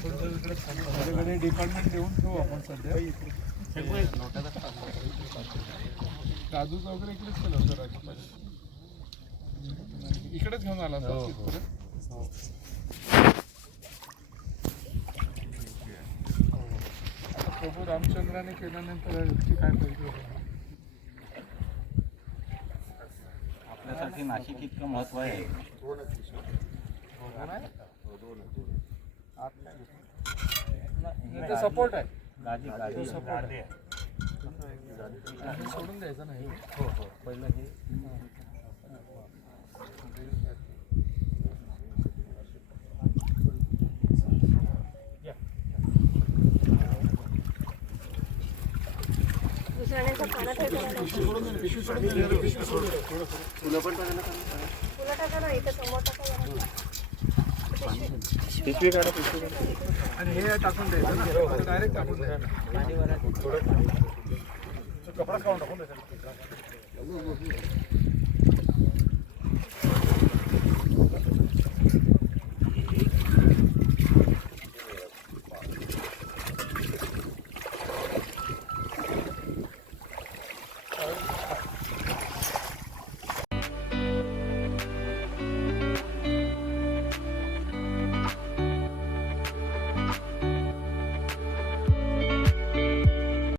माझ्याकडे डिपार्टमेंट देऊन ठेवू आपण सध्या दादूचा वगैरे इकडेच केलं होतं राजपाल इकडेच घेऊन आला होता तिथपर्यंत. आता प्रभू रामचंद्राने केल्यानंतर काय पाहिजे आपल्यासाठी नाशिक इतकं महत्त्व आहे. सपोर्ट आहे. गादी गादी. सपोर्ट आहे. सोडून द्यायचं नाही. हो हो. पहिलं हे समोर टाका जरा. आणि हे टाकून द्यायचं ना डायरेक्ट टाकून द्यायचं. कपडा काढून टाकून द्यायचा